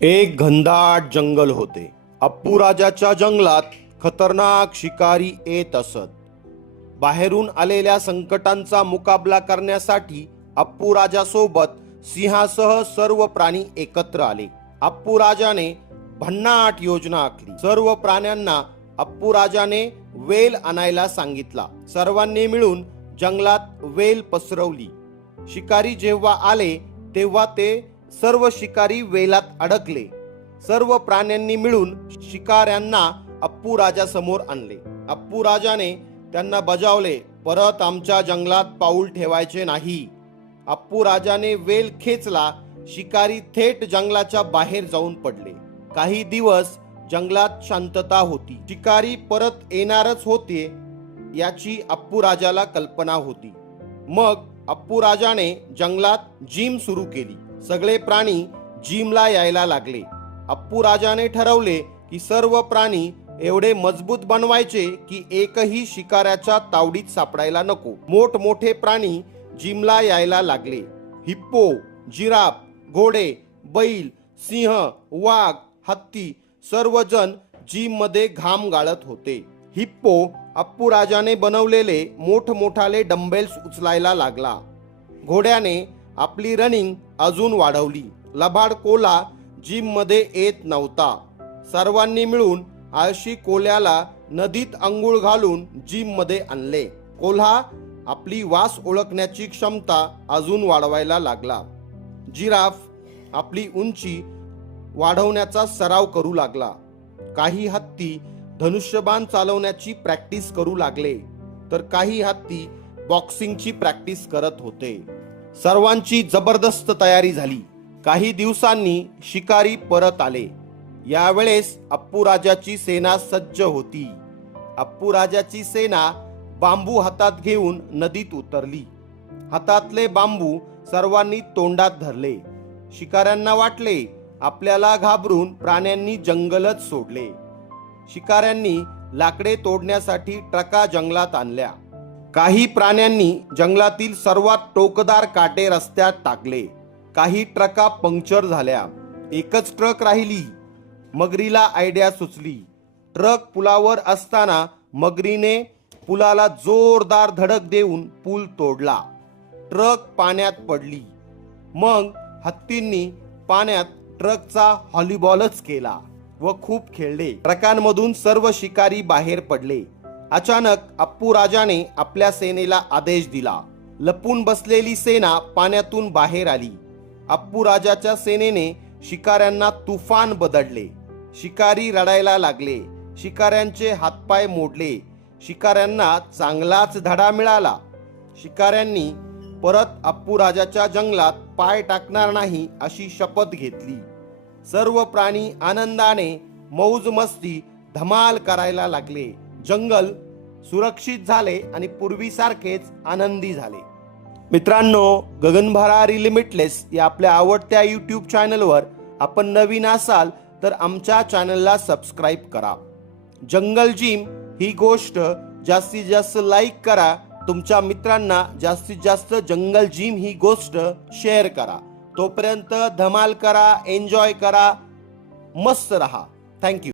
एक घनदाट जंगल होते. अप्पू राजाच्या जंगलात खतरनाक शिकारी येत असत. बाहेरून आलेल्या संकटांचा मुकाबला करण्यासाठी अप्पू राजासोबत सिंहासह सर्व प्राणी एकत्र आले. अप्पू राजाने भन्नाट योजना आखली. सर्व प्राण्यांना अप्पू राजाने वेल आणायला सांगितला. सर्वांनी मिळून जंगलात वेल पसरवली. शिकारी जेव्हा आले तेव्हा ते सर्व शिकारी वेलात अडकले. सर्व प्राण्यांनी मिळून शिकाऱ्यांना अप्पू राजासमोर आणले. अप्पू राजाने त्यांना बजावले परत आमच्या जंगलात पाऊल ठेवायचे नाही. अप्पू राजाने वेल खेचला शिकारी थेट जंगलाच्या बाहेर जाऊन पडले. काही दिवस जंगलात शांतता होती. शिकारी परत येणारच होते याची अप्पू राजाला कल्पना होती. मग अप्पू राजाने जंगलात जिम सुरू केली. सगळे प्राणी जिमला यायला लागले. अप्पू राजाने ठरवले की सर्व प्राणी एवढे मजबूत बनवायचे की एकही शिकाऱ्याच्या तावडीत सापडायला नको. मोठमोठे प्राणी जिमला यायला लागले. हिप्पो जिराफ घोडे बैल सिंह वाघ हत्ती सर्वजण जिममध्ये घाम गाळत होते. हिप्पो अप्पू राजाने बनवलेले मोठमोठाले डंबेल्स उचलायला लागला. घोड्याने आपली रनिंग अजून वाढवली. लबाड कोला जिममध्ये येत नव्हता. सर्वांनी मिळून आळशी कोल्याला नदीत अंघोळ घालून जिममध्ये आणले. कोल्हा आपली वास ओळखण्याची क्षमता अजून वाढवायला लागला. जिराफ आपली उंची वाढवण्याचा सराव करू लागला. काही हत्ती धनुष्यबाण चालवण्याची प्रॅक्टिस करू लागले. तर काही हत्ती बॉक्सिंगची प्रॅक्टिस करत होते. सर्वांची जबरदस्त तयारी झाली. काही दिवसांनी शिकारी परत आले. यावेळेस अप्पू राजाची सेना सज्ज होती. अप्पू राजाची सेना बांबू हातात घेऊन नदीत उतरली. हातातले बांबू सर्वांनी तोंडात धरले. शिकाऱ्यांना वाटले आपल्याला घाबरून प्राण्यांनी जंगलच सोडले. शिकाऱ्यांनी लाकडे तोडण्यासाठी ट्रका जंगलात आणल्या. काही प्राण्यांनी जंगलातील सर्वात टोकदार काटे रस्त्यात टाकले. काही ट्रका पंक्चर झाल्या. एकच ट्रक राहिली. मगरीला आयडिया सुचली. ट्रक पुलावर असताना मगरीने पुलाला जोरदार धडक देऊन पूल तोडला. ट्रक पाण्यात पडली. मग हत्तींनी पाण्यात ट्रकचा हॉलीबॉलच केला व खूप खेळले. ट्रकांमधून सर्व शिकारी बाहेर पडले. अचानक अप्पू राजाने आपल्या सेनेला आदेश दिला. लपून बसलेली सेना पाण्यातून बाहेर आली. अप्पू राजाच्या सेनेने शिकाऱ्यांना तुफान बदडले. शिकारी रडायला लागले. शिकाऱ्यांचे हातपाय मोडले. शिकाऱ्यांना चांगलाच धडा मिळाला. शिकाऱ्यांनी परत अप्पू राजाच्या जंगलात पाय टाकणार नाही अशी शपथ घेतली. सर्व प्राणी आनंदाने मौज मस्ती धमाल करायला लागले. जंगल सुरक्षित झाले आणि पूर्वीसारखेच आनंदी झाले. मित्रांनो गगनभरारी लिमिटलेस या आपल्या आवडत्या यूट्यूब चॅनलवर आपण नवीन असाल तर आमच्या चॅनलला सबस्क्राईब करा. जंगल जिम ही गोष्ट जास्तीत जास्त लाईक करा. तुमच्या मित्रांना जास्तीत जास्त जंगल जिम ही गोष्ट शेअर करा. तोपर्यंत धमाल करा एन्जॉय करा मस्त रहा. थँक्यू